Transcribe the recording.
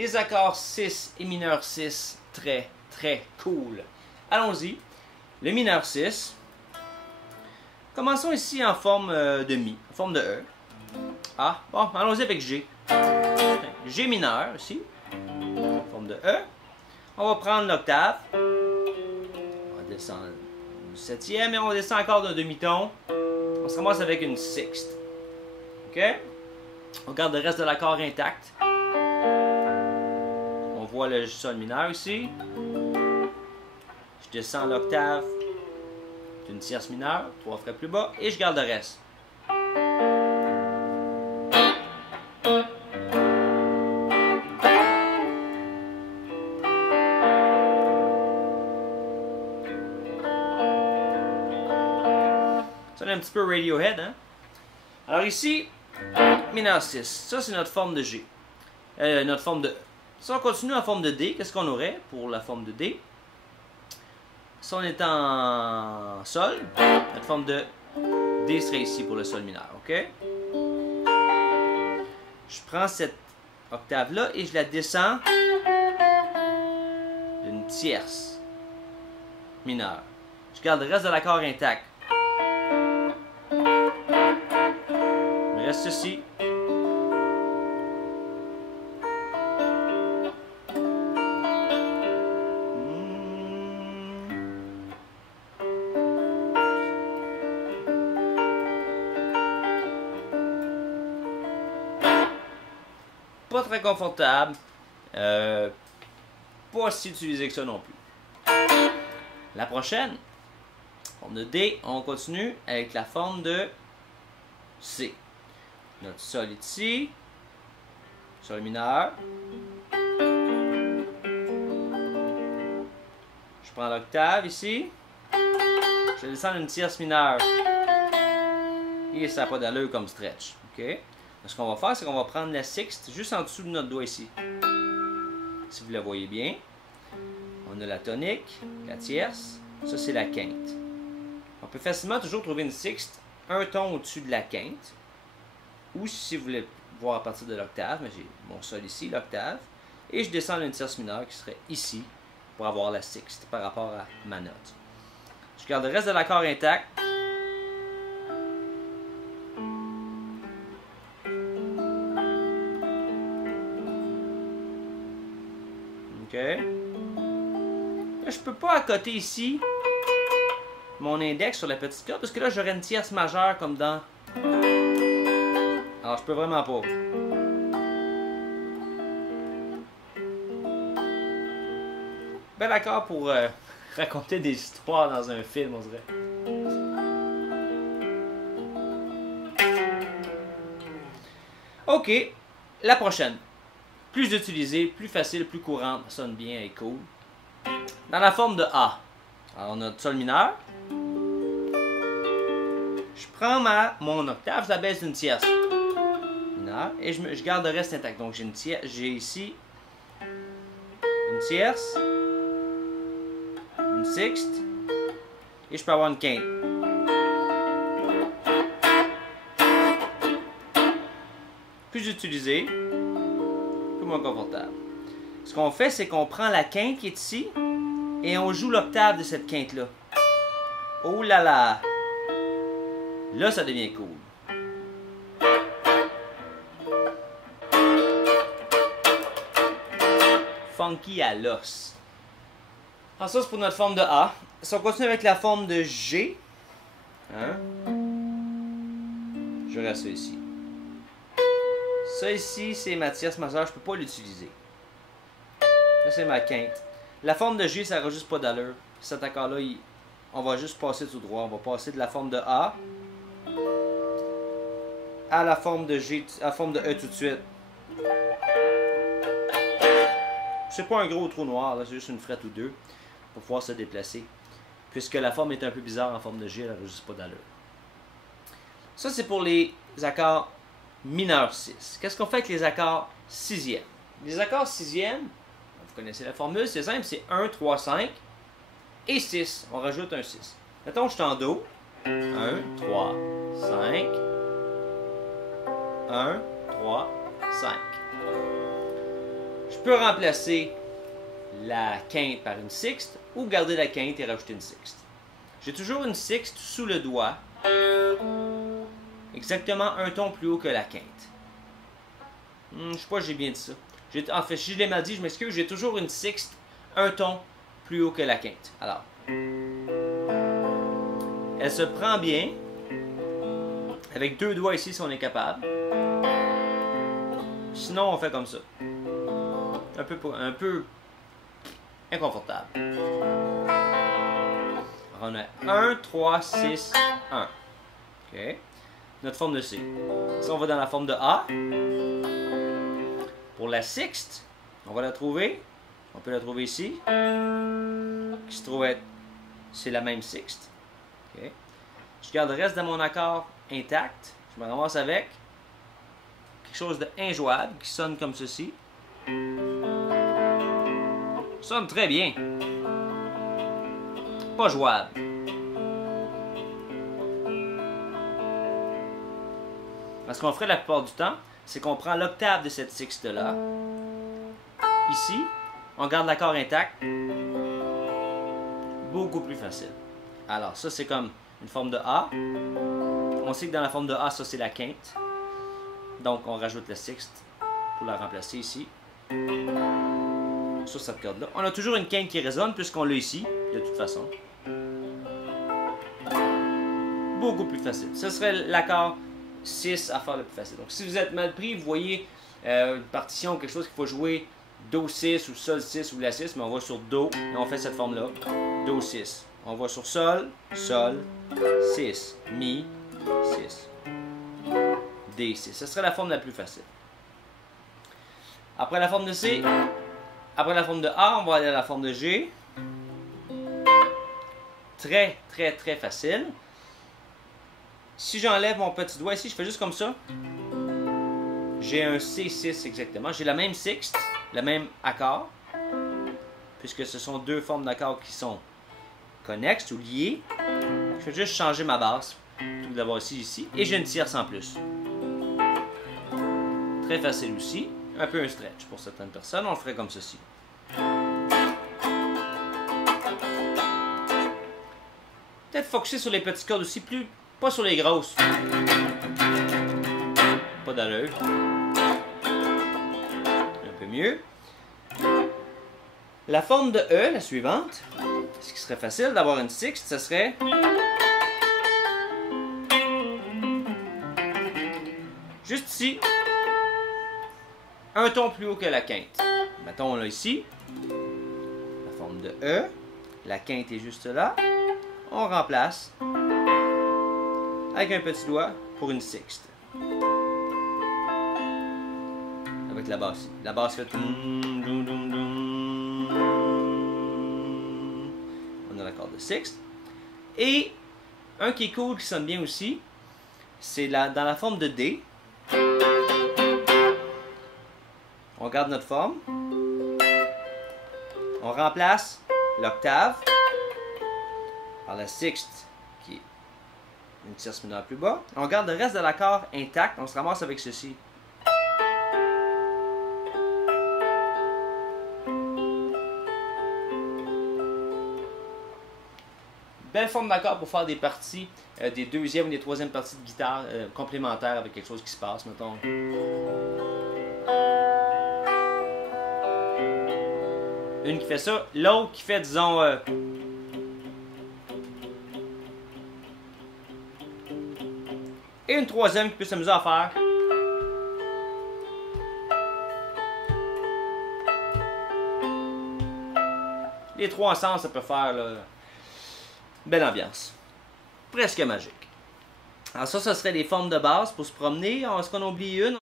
les accords 6 et mineur 6, très très cool. Allons-y, le mineur 6. Commençons ici en forme de Mi, en forme de E. Ah, bon, allons-y avec G. G mineur ici, en forme de E. On va prendre l'octave. On va descendre une septième et on descend encore d'un demi-ton. On se ramasse avec une sixte. OK? On garde le reste de l'accord intact. On voit le sol mineur ici. Je descends l'octave d'une tierce mineure, 3 frais plus bas, et je garde le reste. Ça donne un petit peu Radiohead, hein? Alors ici, mineur 6. Ça, c'est notre forme de G. Notre forme de E. Si on continue en forme de D, qu'est-ce qu'on aurait pour la forme de D? Si on est en Sol, notre forme de D serait ici pour le Sol mineur, ok? Je prends cette octave-là et je la descends d'une tierce mineure. Je garde le reste de l'accord intact. Il me reste ceci. Pas très confortable. Pas si utilisé que ça non plus. La prochaine, forme de D, on continue avec la forme de C. Notre Sol est ici. Sol mineur. Je prends l'octave ici. Je descends une tierce mineure. Et ça n'a pas d'allure comme stretch. OK? Ce qu'on va faire, c'est qu'on va prendre la sixte juste en dessous de notre doigt ici. Si vous la voyez bien, on a la tonique, la tierce, ça c'est la quinte. On peut facilement toujours trouver une sixte un ton au-dessus de la quinte. Ou si vous voulez voir à partir de l'octave, j'ai mon sol ici, l'octave, et je descends une tierce mineure qui serait ici pour avoir la sixte par rapport à ma note. Je garde le reste de l'accord intact. OK. Là, je peux pas accoter ici mon index sur la petite corde parce que là, j'aurais une tierce majeure comme dans... Alors, je peux vraiment pas. Bel accord pour raconter des histoires dans un film, on dirait. OK. La prochaine. Plus utilisée, plus facile, plus courante, sonne bien et cool. Dans la forme de A. Alors, on a Sol mineur. Je prends mon octave, je la baisse d'une tierce mineure et je garde le reste intact. Donc, j'ai ici une tierce, une sixte et je peux avoir une quinte. Plus utilisé, plus moins confortable. Ce qu'on fait, c'est qu'on prend la quinte qui est ici et on joue l'octave de cette quinte-là. Oh là là! Là, ça devient cool. Funky à l'os. Alors ça, c'est pour notre forme de A. Si on continue avec la forme de G, hein? Je reste ça ici. Ça ici, c'est ma tierce majeure, je ne peux pas l'utiliser. Ça, c'est ma quinte. La forme de G, ça n'aura juste pas d'allure. Cet accord-là, on va juste passer tout droit. On va passer de la forme de A à la forme de G, à la forme de E tout de suite. C'est pas un gros trou noir, c'est juste une frette ou deux pour pouvoir se déplacer. Puisque la forme est un peu bizarre en forme de G, elle n'a juste pas d'allure. Ça, c'est pour les accords mineurs 6. Qu'est-ce qu'on fait avec les accords sixièmes? Les accords sixièmes, vous connaissez la formule, c'est simple, c'est 1, 3, 5 et 6. On rajoute un 6. Mettons, je suis en Do. 1, 3, 5. 1, 3, 5. Je peux remplacer la quinte par une sixte ou garder la quinte et rajouter une sixte. J'ai toujours une sixte sous le doigt, exactement un ton plus haut que la quinte. Je sais pas si j'ai bien dit ça. En fait, si je l'ai mal dit, je m'excuse, j'ai toujours une sixte, un ton plus haut que la quinte. Alors, elle se prend bien, avec deux doigts ici si on est capable. Sinon, on fait comme ça. Un peu inconfortable. On a 1, 3, 6, 1. OK. Notre forme de C. Si on va dans la forme de A, pour la sixte, on va la trouver. On peut la trouver ici. Qui se trouve être, c'est la même sixte. OK. Je garde le reste de mon accord intact. Je me ramasse avec quelque chose d'injouable qui sonne comme ceci. Sonne très bien. Pas jouable. Parce qu'on ferait la plupart du temps, c'est qu'on prend l'octave de cette sixte-là. Ici, on garde l'accord intact. Beaucoup plus facile. Alors, ça, c'est comme une forme de A. On sait que dans la forme de A, ça, c'est la quinte. Donc, on rajoute la sixte pour la remplacer ici. Sur cette corde-là. On a toujours une quinte qui résonne puisqu'on l'a ici, de toute façon. Beaucoup plus facile. Ce serait l'accord 6 à faire le plus facile. Donc, si vous êtes mal pris, vous voyez une partition, quelque chose qu'il faut jouer Do 6 ou Sol 6 ou La 6, mais on va sur Do et on fait cette forme-là. Do 6. On va sur Sol, Sol, 6, Mi, 6. D6. Ce serait la forme la plus facile. Après la forme de C, après la forme de A, on va aller à la forme de G. Très, très, très facile. Si j'enlève mon petit doigt ici, je fais juste comme ça. J'ai un C6 exactement. J'ai la même sixte, le même accord, puisque ce sont deux formes d'accords qui sont connexes ou liées. Je vais juste changer ma basse, tout d'abord ici, et j'ai une tierce en plus. Très facile aussi. Un peu un stretch pour certaines personnes. On le ferait comme ceci. Peut-être focusser sur les petites cordes aussi, pas sur les grosses. Pas d'allure. Un peu mieux. La forme de E, la suivante, ce qui serait facile d'avoir une sixte, ce serait juste ici, un ton plus haut que la quinte. Mettons là ici, la forme de E, la quinte est juste là. On remplace avec un petit doigt pour une sixte. Avec la basse. La basse fait... On a l'accord de sixte. Et un qui est cool, qui sonne bien aussi, c'est dans la forme de D. On garde notre forme. On remplace l'octave par la sixte, qui est une tierce mineure plus bas. On garde le reste de l'accord intact. On se ramasse avec ceci. Belle forme d'accord pour faire des parties, des deuxièmes ou des troisièmes parties de guitare complémentaires avec quelque chose qui se passe, mettons. Une qui fait ça, l'autre qui fait, disons... et une troisième qui peut s'amuser à faire. Les trois ensemble, ça peut faire là, belle ambiance. Presque magique. Alors ça serait des formes de base pour se promener. Est-ce qu'on oublie une?